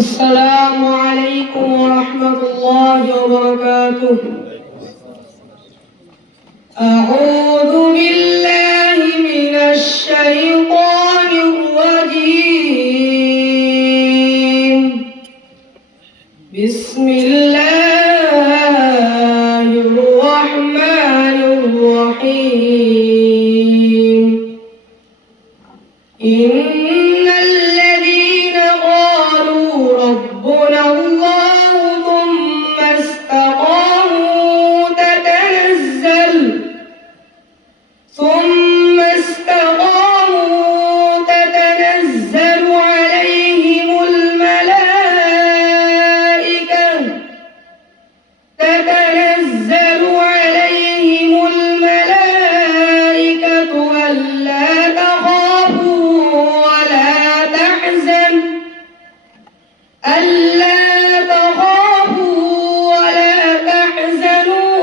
السلام عليكم ورحمة الله وبركاته. أعوذ بالله من الشيطان الرجيم. بسم الله الرحمن الرحيم. إن الذين قالوا ربنا الله ثم استقاموا تتنزل عليهم الملائكة ألا تخافوا ولا تحزنوا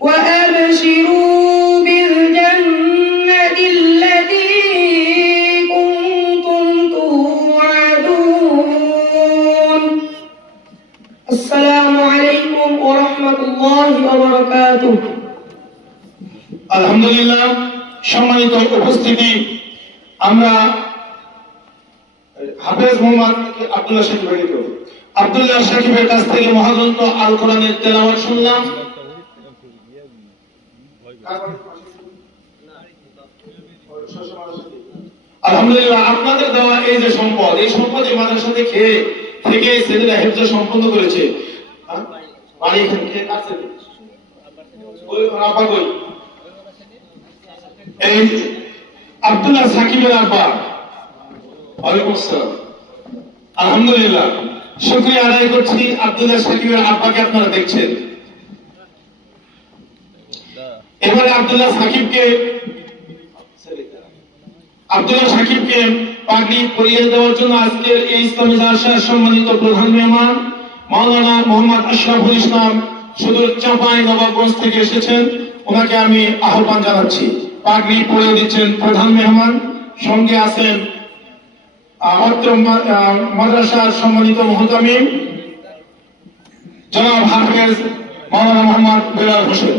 وأبشروا بالجنة التي كنتم توعدون. السلام عليكم ورحمة الله وبركاته. আলহামদুলিল্লাহ, সম্মানিত উপস্থিতি, আমরা হাফেজ মোহাম্মদ আব্দুল্লাহ সাকিবের কাছ থেকে মহাগ্রন্থ আল কোরআনের তেলাওয়াত শুনলাম। আলহামদুলিল্লাহ, আপনাদের দেওয়া এই যে সম্পদ, এই সম্পদ এই মাদ্রাসাতে খেয়ে থেকে ছেলেরা হেফজ সম্পন্ন করেছে। বাড়ি এখানে কে কাছে এই আব্দুল্লাহ সাকিবের আব্বা। ওয়ালাইকুম আসসালাম। আলহামদুলিল্লাহ, শুকরিয়া আদায় করছি। আব্দুল্লাহ সাকিবের আব্বাকে আপনারা দেখছেন। এবারে আব্দুল্লাহ সাকিবকে পাগড়ি পরিয়ে দেওয়ার জন্য আজকের এই ইসলামী জালসার সম্মানিত প্রধান মেহমান মাওলানা মোহাম্মদ আশরাফুল ইসলাম সুদূর চাঁপাইনবাবগঞ্জ থেকে এসেছেন। ওনাকে আমি আহ্বান জানাচ্ছি। পাগড়ি পরিয়ে দিচ্ছেন প্রধান মেহমান। সঙ্গে আছেন মাদ্রাসার সম্মানিত মুহতামিম জনাব হাফেজ মাওলানা মোহাম্মদ বেলাল হোসেন।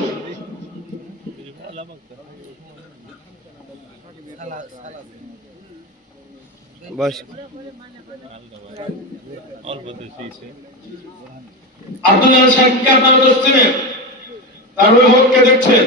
আব্দুল্লাহ সাহেবকে আপনারা দেখছেন, তার অভিভাবককে দেখছেন।